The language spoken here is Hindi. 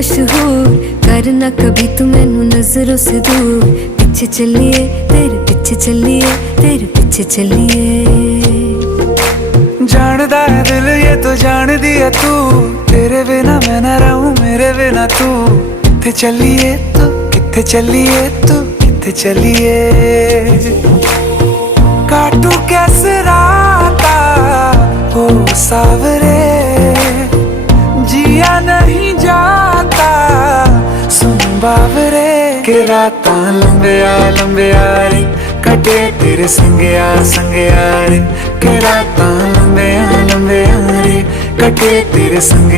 मशहूर, करना कभी तू मैनू नजरों से दूर। पीछे चलिए तेरे पीछे चलिए, तेरे पीछे चलिए। जानदा है दिल ये तो जान दिया तू, तेरे बिना मैं ना रहूं मेरे बिना तू। किथे चलिए तू, किथे चलिए तू, किथे चलिए। काटू कैसे राता हो सावरे, जिया नहीं जाता सुन बावरे। के राता लंबिया लंबिया रे, कटे तेरे संगया संगया रे। के राता लंबिया लंबिया रे, कटे तेरे संग।